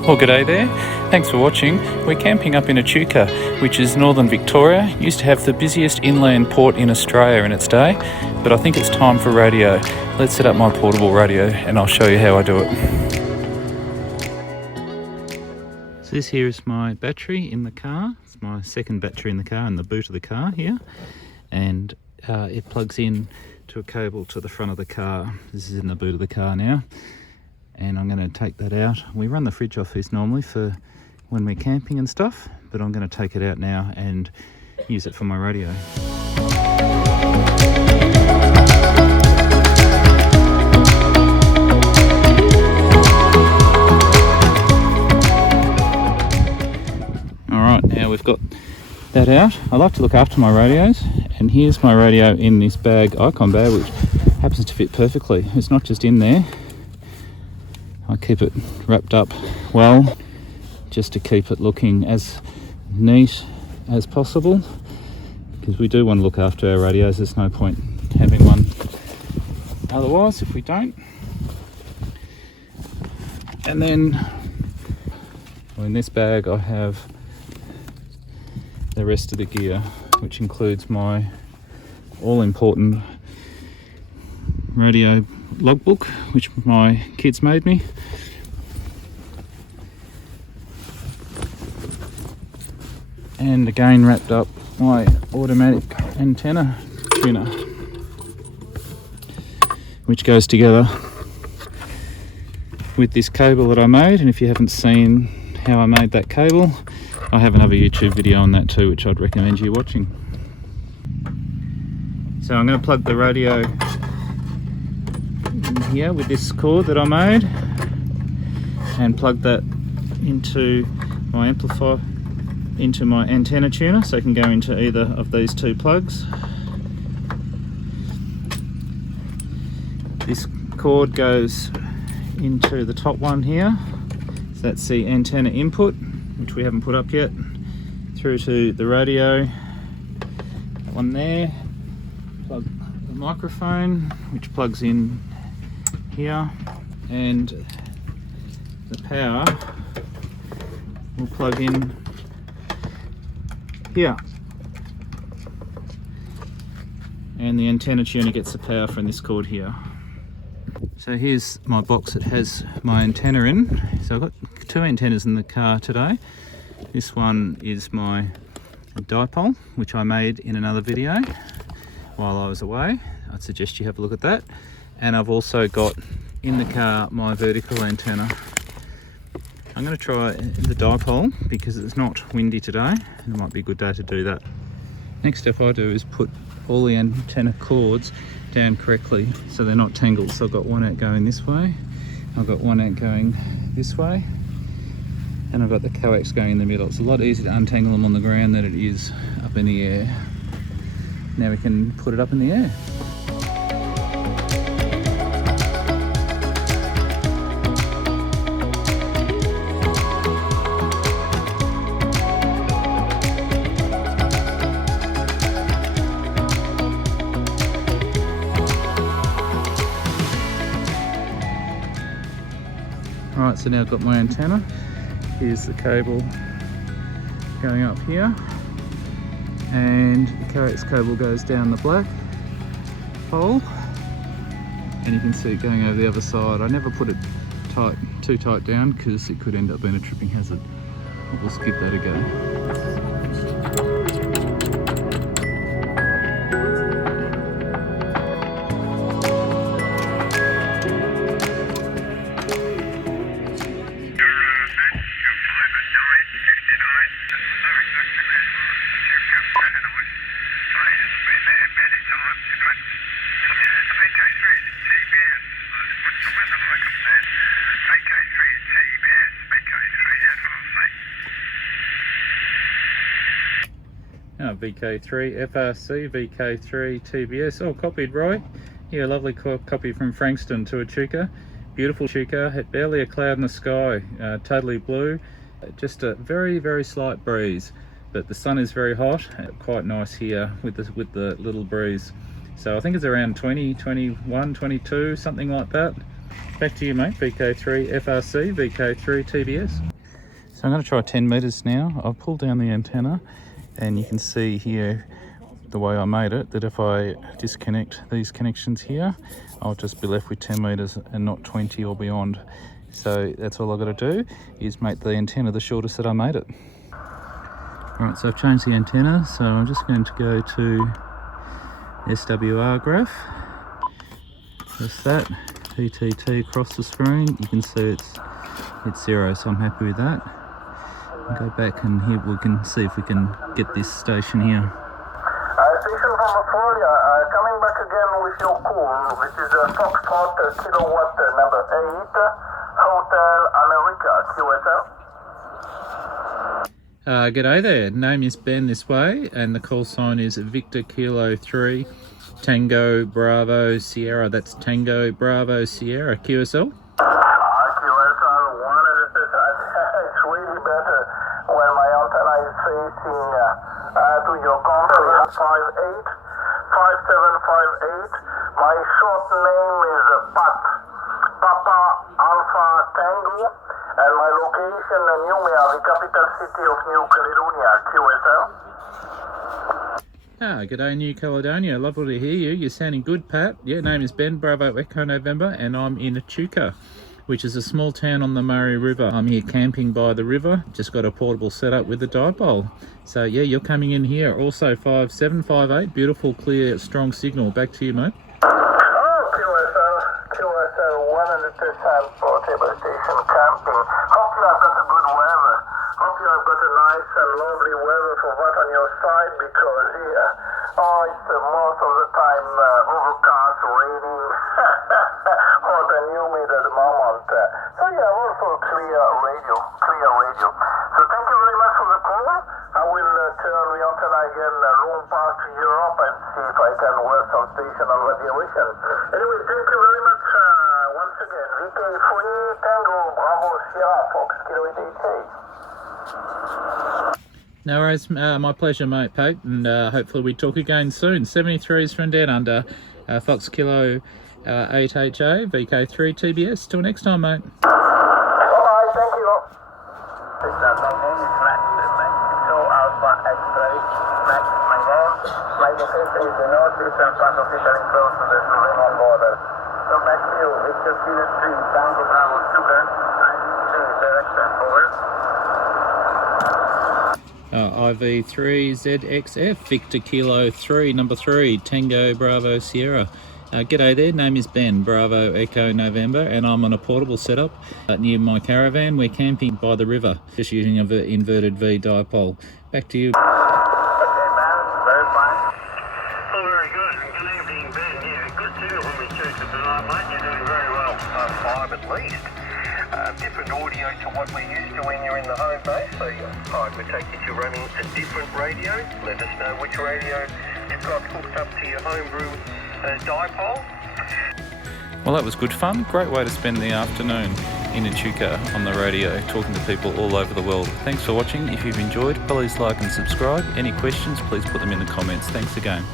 Well, g'day there. Thanks for watching. We're camping up in Echuca, which is northern Victoria. Used to have the busiest inland port in Australia in its day, but I think it's time for radio. Let's set up my portable radio and I'll show you how I do it. So this here is my battery in the car. It's my second battery in the car in the boot of the car here. And it plugs in to a cable to the front of the car. This is in the boot of the car now. And I'm going to take that out. We run the fridge off this normally for when we're camping and stuff, but I'm going to take it out now and use it for my radio. Alright, now we've got that out. I like to look after my radios, and here's my radio in this bag, icon bag, which happens to fit perfectly. It's not just in there. I keep it wrapped up well, just to keep it looking as neat as possible, because we do want to look after our radios. There's no point having one otherwise if we don't. And then in this bag I have the rest of the gear, which includes my all-important radio logbook, which my kids made me. And again wrapped up my automatic antenna tuner, which goes together with this cable that I made. And if you haven't seen how I made that cable, I have another YouTube video on that too, which I'd recommend you watching. So I'm going to plug the radio in here with this cord that I made and plug that into my amplifier, into my antenna tuner, so it can go into either of these two plugs. This cord goes into the top one here, so that's the antenna input, which we haven't put up yet, through to the radio, that one there. Plug the microphone, which plugs in here, and the power will plug in here, and the antenna tuner gets the power from this cord here. So here's my box that has my antenna in. So I've got two antennas in the car today. This one is my dipole, which I made in another video while I was away. I'd suggest you have a look at that. And I've also got in the car my vertical antenna. I'm going to try the dipole because it's not windy today, and it might be a good day to do that. Next step I do is put all the antenna cords down correctly so they're not tangled. So I've got one out going this way, I've got one out going this way, and I've got the coax going in the middle. It's a lot easier to untangle them on the ground than it is up in the air. Now we can put it up in the air. Alright, so now I've got my antenna. Here's the cable going up here, and the coax cable goes down the black pole, and you can see it going over the other side. I never put it too tight down because it could end up being a tripping hazard. We'll just give that a go. VK3 FRC, VK3 TBS. Oh, copied, Roy. Yeah, lovely copy from Frankston to Echuca. Beautiful Echuca. Had barely a cloud in the sky. Totally blue. Just a very, very slight breeze, but the sun is very hot. Quite nice here with the little breeze. So I think it's around 20, 21, 22, something like that. Back to you, mate. VK3 FRC, VK3 TBS. So I'm going to try 10 meters now. I've pulled down the antenna and you can see here the way I made it, that if I disconnect these connections here, I'll just be left with 10 meters and not 20 or beyond. So that's all I've got to do, is make the antenna the shortest that I made it. Alright, so I've changed the antenna, so I'm just going to go to SWR graph. Press that, PTT across the screen. You can see it's 0, so I'm happy with that. I'll go back and here we can see if we can get this station here. Station from Australia, coming back again with your call. This is Foxtrot kilowatt number 8, Hotel America, QSL. G'day there, name is Ben this way, and the call sign is Victor Kilo 3, Tango Bravo Sierra. That's Tango Bravo Sierra, QSL. QSL 100%. It's really better when my antenna is facing to your country. 5758. My short name is Pat. Papa Alpha Tango. And my location in Numea, the capital city of New Caledonia, QSL. G'day New Caledonia, lovely to hear you. You're sounding good, Pat. Yeah, name is Ben, Bravo Echo November, and I'm in Echuca, which is a small town on the Murray River. I'm here camping by the river, just got a portable setup with a dipole. So yeah, you're coming in here. Also 5758, beautiful, clear, strong signal. Back to you, mate. QSL 100% portable station camping. Hope you have got a good weather. Hope you have got a nice and lovely weather for that on your side, because here, it's most of the time overcast, raining, hot and humid at the moment. So yeah, also clear radio. So thank you very much for the call. I will turn the antenna again long past to Europe and see if I can work some station on radiation. Anyway, thank you very much once again. VK Free Tango Bravo Sierra Fox Kilo 88. No worries, my pleasure, mate, Pate, and hopefully we talk again soon. 73s from down under, Fox Kilo 8HA, VK3 TBS. Till next time, mate. Bye, thank you. My name is Max, so Alpha X-ray, Max, my name. My location is the northeastern part of Italy, close to the Slovenian border. So back to you, Victor Kilo 3, Tango Bravo Sugar, 93 direction, over. IV3ZXF, Victor Kilo 3, number 3, Tango Bravo Sierra. G'day there, name is Ben, Bravo Echo November, and I'm on a portable setup near my caravan. We're camping by the river, just using an inverted V dipole. Back to you. Okay, man, very fine. Oh, very good. Good evening, Ben. Yeah, good to hear from you too tonight, mate. You're doing very well. 5 at least. Different audio to what we're used to when you're in the home base. So I would take you to running a different radio. Let us know which radio you've got hooked up to your homebrew dipole. Well, that was good fun. Great way to spend the afternoon in Echuca on the radio, talking to people all over the world. Thanks for watching. If you've enjoyed, please like and subscribe. Any questions, please put them in the comments. Thanks again.